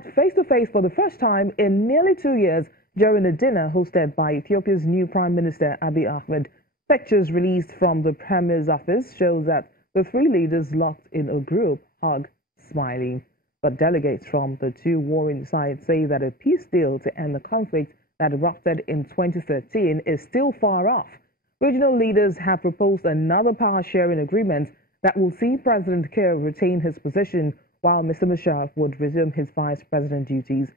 met face-to-face for the first time in nearly 2 years during a dinner hosted by Ethiopia's new Prime Minister Abiy Ahmed. Pictures released from the Premier's office show that the three leaders locked in a group hug, smiling. But delegates from the two warring sides say that a peace deal to end the conflict that erupted in 2013 is still far off. Regional leaders have proposed another power-sharing agreement that will see President Kiir retain his position while Mr. Machar would resume his vice president duties.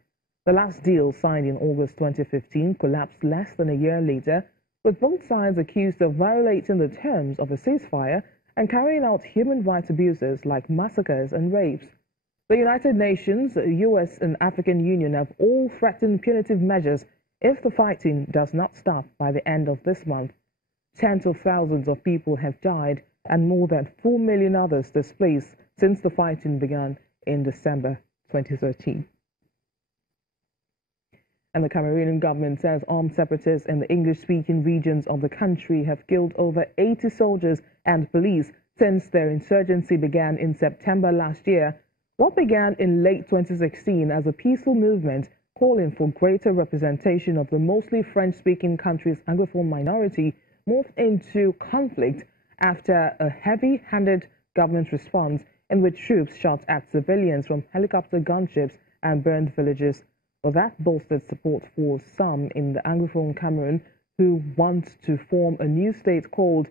The last deal, signed in August 2015, collapsed less than a year later, with both sides accused of violating the terms of a ceasefire and carrying out human rights abuses like massacres and rapes. The United Nations, US, and African Union have all threatened punitive measures if the fighting does not stop by the end of this month. Tens of thousands of people have died and more than 4 million others displaced since the fighting began in December 2013. And the Cameroonian government says armed separatists in the English-speaking regions of the country have killed over 80 soldiers and police since their insurgency began in September last year. What began in late 2016 as a peaceful movement calling for greater representation of the mostly French-speaking country's Anglophone minority morphed into conflict after a heavy-handed government response in which troops shot at civilians from helicopter gunships and burned villages. Well, that bolstered support for some in the Anglophone Cameroon who want to form a new state called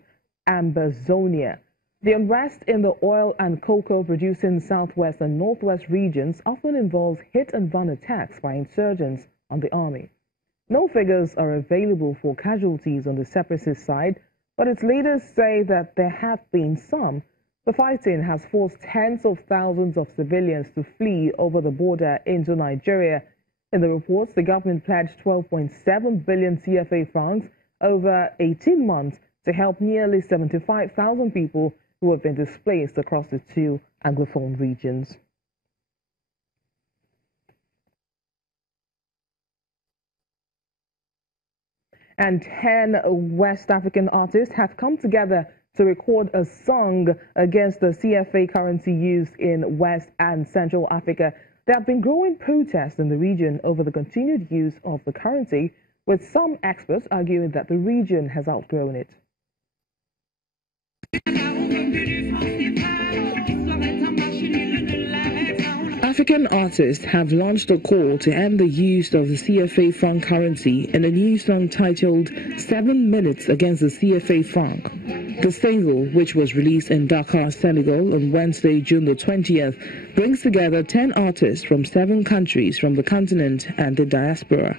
Ambazonia. The unrest in the oil and cocoa-producing southwest and northwest regions often involves hit-and-run attacks by insurgents on the army. No figures are available for casualties on the separatist side, but its leaders say that there have been some. The fighting has forced tens of thousands of civilians to flee over the border into Nigeria. In the reports, the government pledged 12.7 billion CFA francs over 18 months to help nearly 75,000 people who have been displaced across the two Anglophone regions. And 10 West African artists have come together to record a song against the CFA currency used in West and Central Africa. There have been growing protests in the region over the continued use of the currency, with some experts arguing that the region has outgrown it. African artists have launched a call to end the use of the CFA Franc currency in a new song titled 7 Minutes Against the CFA Franc. The single, which was released in Dakar, Senegal on Wednesday, June the 20th, brings together 10 artists from 7 countries from the continent and the diaspora.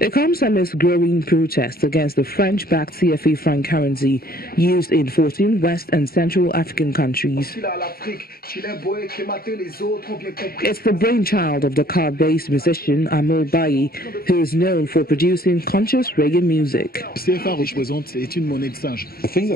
It comes amidst growing protests against the French-backed CFA franc currency used in 14 West and Central African countries. It's the brainchild of Dakar-based musician Amel Bayi, who is known for producing conscious reggae music. I think that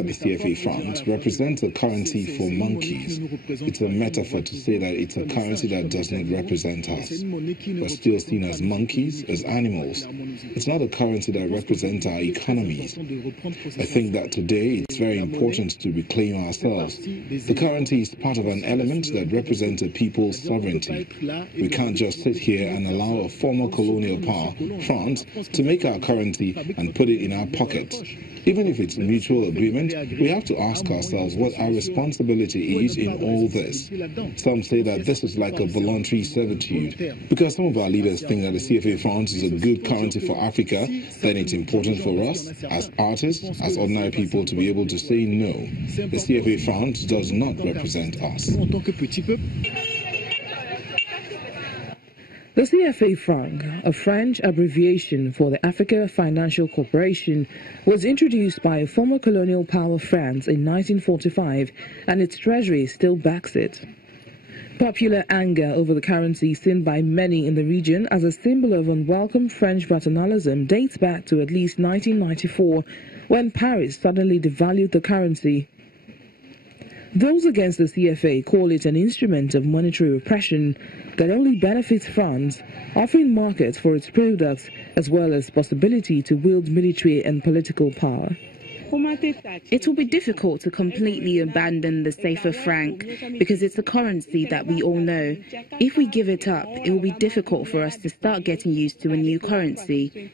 the CFA franc represents a currency for monkeys. It's a metaphor to say that it's a currency that does not represent us. We're still seen as monkeys, as animals. It's not a currency that represents our economies. I think that today it's very important to reclaim ourselves. The currency is part of an element that represents a people's sovereignty. We can't just sit here and allow a former colonial power, France, to make our currency and put it in our pockets. Even if it's mutual agreement, we have to ask ourselves what our responsibility is in all this. Some say that this is like a voluntary servitude. Because some of our leaders think that the CFA franc is a good currency for Africa, then it's important for us, as artists, as ordinary people, to be able to say no. The CFA franc does not represent us. The CFA franc, a French abbreviation for the Africa Financial Corporation, was introduced by a former colonial power France in 1945, and its treasury still backs it. Popular anger over the currency, seen by many in the region as a symbol of unwelcome French paternalism, dates back to at least 1994, when Paris suddenly devalued the currency. Those against the CFA call it an instrument of monetary repression that only benefits France, offering markets for its products as well as possibility to wield military and political power. It will be difficult to completely abandon the CFA Franc because it's a currency that we all know. If we give it up, it will be difficult for us to start getting used to a new currency.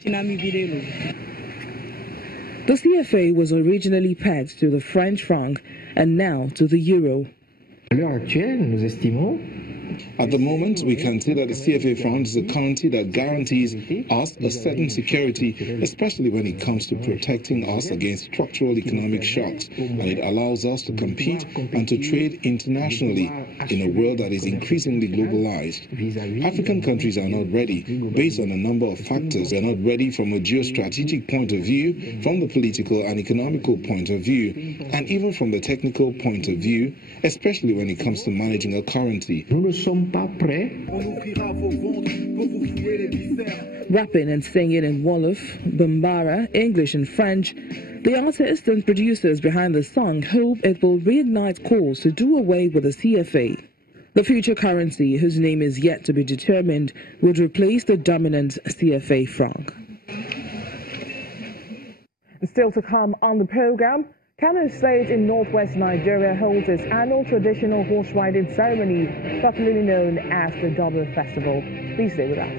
The CFA was originally pegged to the French franc and now to the euro. At the moment, we can say that the CFA Franc is a currency that guarantees us a certain security, especially when it comes to protecting us against structural economic shocks, and it allows us to compete and to trade internationally in a world that is increasingly globalized. African countries are not ready based on a number of factors. They are not ready from a geostrategic point of view, from the political and economical point of view, and even from the technical point of view, especially when it comes to managing a currency. Rapping and singing in Wolof, Bambara, English and French, the artists and producers behind the song hope it will reignite calls to do away with the CFA. The future currency, whose name is yet to be determined, would replace the dominant CFA franc. Still to come on the program, Kano State in northwest Nigeria holds its annual traditional horse riding ceremony, popularly known as the Double Festival. Please stay with us.